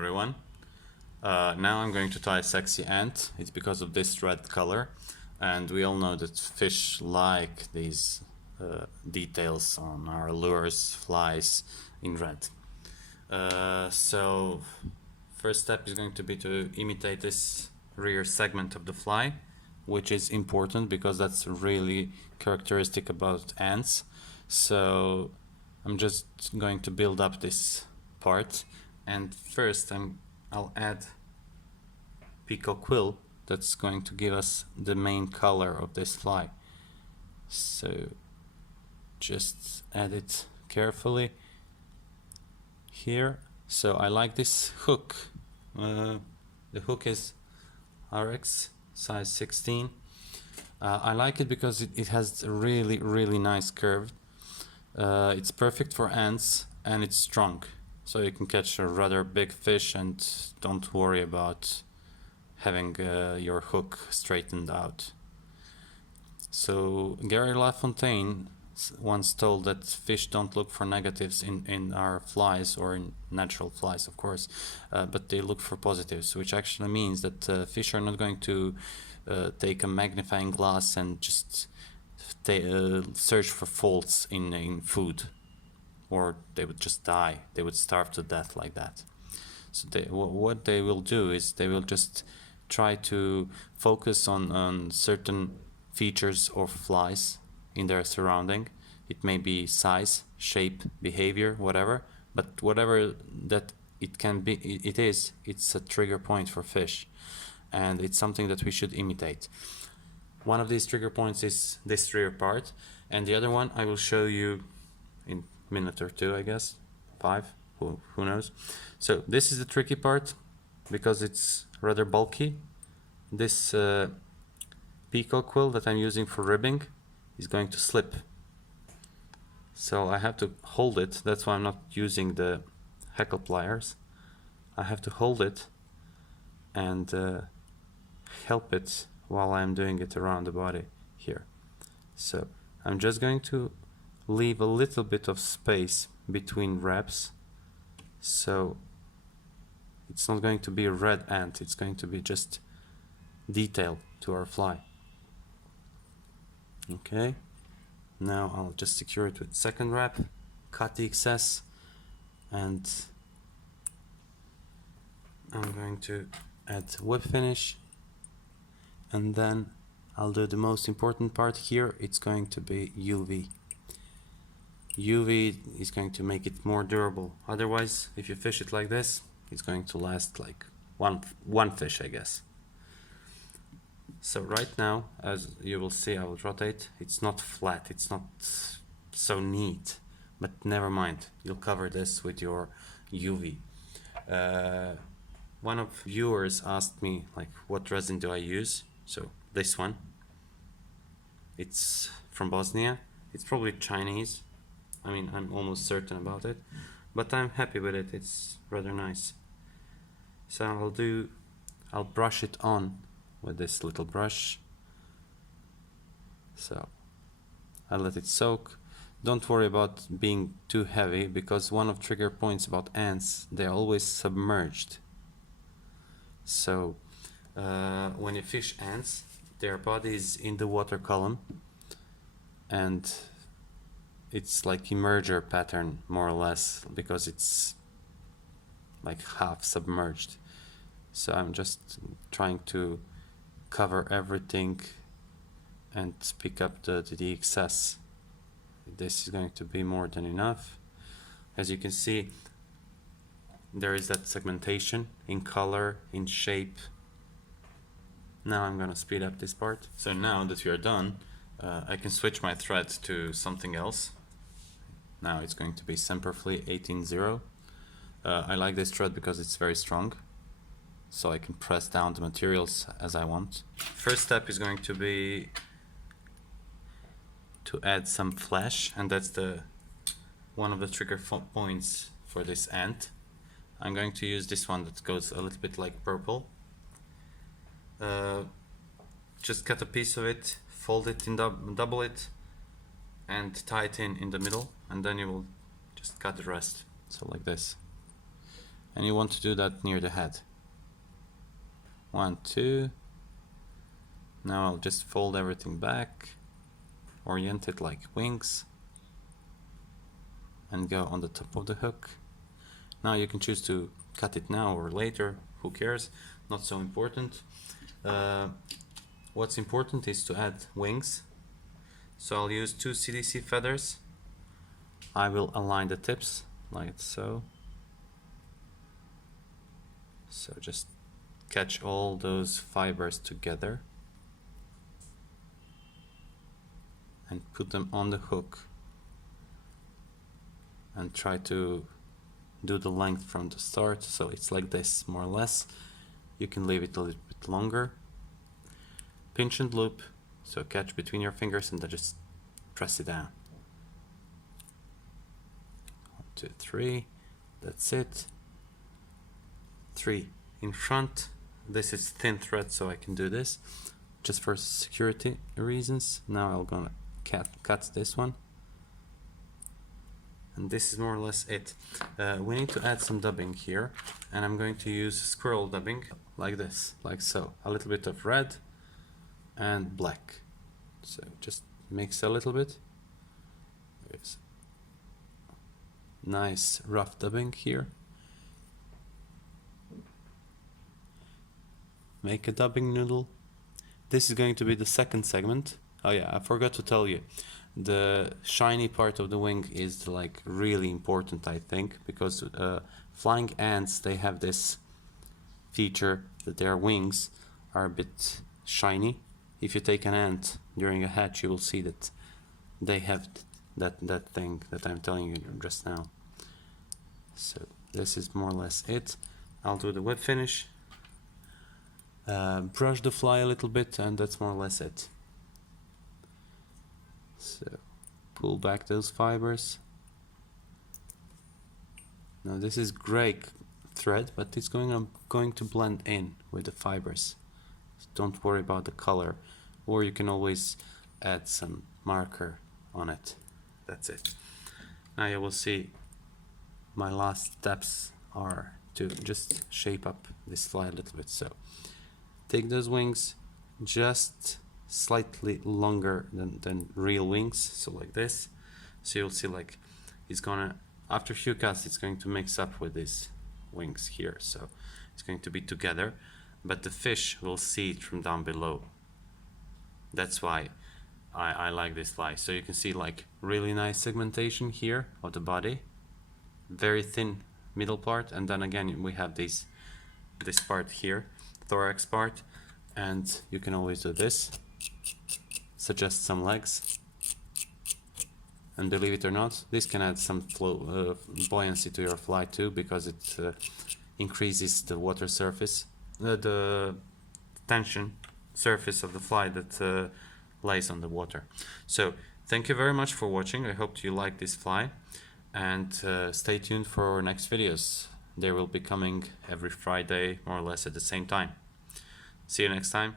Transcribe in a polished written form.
everyone. Now I'm going to tie a sexy ant. It's because of this red color, and we all know that fish like these details on our lures, flies in red. So first step is going to be to imitate this rear segment of the fly, which is important because that's really characteristic about ants. So I'm just going to build up this part, and first I'll add Quill that's going to give us the main color of this fly. So just add it carefully here. So I like this hook. The hook is RX size 16. I like it because it has a really nice curve. It's perfect for ants and it's strong, so you can catch a rather big fish and don't worry about having your hook straightened out. So Gary LaFontaine once told that fish don't look for negatives in our flies, or in natural flies of course, but they look for positives, which actually means that fish are not going to take a magnifying glass and just search for faults in food, or they would just die. They would starve to death like that. So what they will do is they will just try to focus on certain features of flies in their surrounding. It may be size, shape, behavior, whatever, but whatever that it can be, it's a trigger point for fish, and it's something that we should imitate. One of these trigger points is this rear part, and the other one I will show you in a minute or two, I guess, 5, who knows. So this is the tricky part because it's rather bulky. This peacock quill that I'm using for ribbing is going to slip, so I have to hold it. That's why I'm not using the heckle pliers. I have to hold it and help it while I'm doing it around the body here. So I'm just going to leave a little bit of space between reps, so it's not going to be a red ant, it's going to be just detail to our fly. Okay, now I'll just secure it with second wrap, cut the excess, and I'm going to add whip finish, and then I'll do the most important part here. It's going to be UV. UV is going to make it more durable. Otherwise, if you fish it like this, it's going to last like one fish, I guess. So right now, as you will see, I will rotate. It's not flat, it's not so neat, but never mind. You'll cover this with your UV. One of viewers asked me, like, what resin do I use? So this one, it's from Bosnia. It's probably Chinese. I mean, I'm almost certain about it, but I'm happy with it. It's rather nice. So I'll brush it on with this little brush. So I'll let it soak. Don't worry about being too heavy, because one of trigger points about ants, they're always submerged. So when you fish ants, their body is in the water column, and it's like emerger pattern more or less, because it's like half submerged. So I'm just trying to cover everything and pick up the excess. This is going to be more than enough. As you can see, there is that segmentation in color, in shape. Now I'm gonna speed up this part. So now that we are done, I can switch my thread to something else. Now it's going to be Semperfli 18-0. I like this thread because it's very strong, so I can press down the materials as I want. First step is going to be to add some flash, and that's one of the trigger points for this ant. I'm going to use this one that goes a little bit like purple. Just cut a piece of it, fold it in double it, and tie it in the middle, and then you will just cut the rest. So like this. and you want to do that near the head. 1, 2. Now I'll just fold everything back, orient it like wings, and go on the top of the hook. Now you can choose to cut it now or later, who cares, not so important. What's important is to add wings. So I'll use 2 CDC feathers. I will align the tips like so. So just catch all those fibers together and put them on the hook, and try to do the length from the start, so it's like this more or less. You can leave it a little bit longer. Pinch and loop, so catch between your fingers and then just press it down. 1, 2, 3, that's it. 3 in front. This is thin thread, so I can do this just for security reasons. Now I'm gonna cut this one, and this is more or less it. We need to add some dubbing here, and I'm going to use squirrel dubbing like this, like so. A little bit of red and black, so just mix a little bit. There's nice rough dubbing here. Make a dubbing noodle. This is going to be the second segment. Oh yeah, I forgot to tell you, the shiny part of the wing is like really important, I think, because flying ants, they have this feature that their wings are a bit shiny. If you take an ant during a hatch, you will see that they have that thing that I'm telling you just now. So this is more or less it. I'll do the web finish, brush the fly a little bit, and that's more or less it. So pull back those fibers. Now this is gray thread, but it's going to blend in with the fibers. So don't worry about the color, or you can always add some marker on it. That's it. Now you will see my last steps are to just shape up this fly a little bit. So take those wings, just slightly longer than real wings, so like this. So you'll see like it's gonna, after a few cuts, it's going to mix up with these wings here, so it's going to be together, but the fish will see it from down below. That's why I like this fly. So you can see like really nice segmentation here of the body, very thin middle part, and then again we have this part here, thorax part, and you can always do this, suggest some legs, and believe it or not, this can add some flow, buoyancy to your fly too, because it increases the water surface, the tension surface of the fly that lays on the water. So thank you very much for watching. I hope you like this fly, and stay tuned for our next videos. They will be coming every Friday more or less at the same time. See you next time.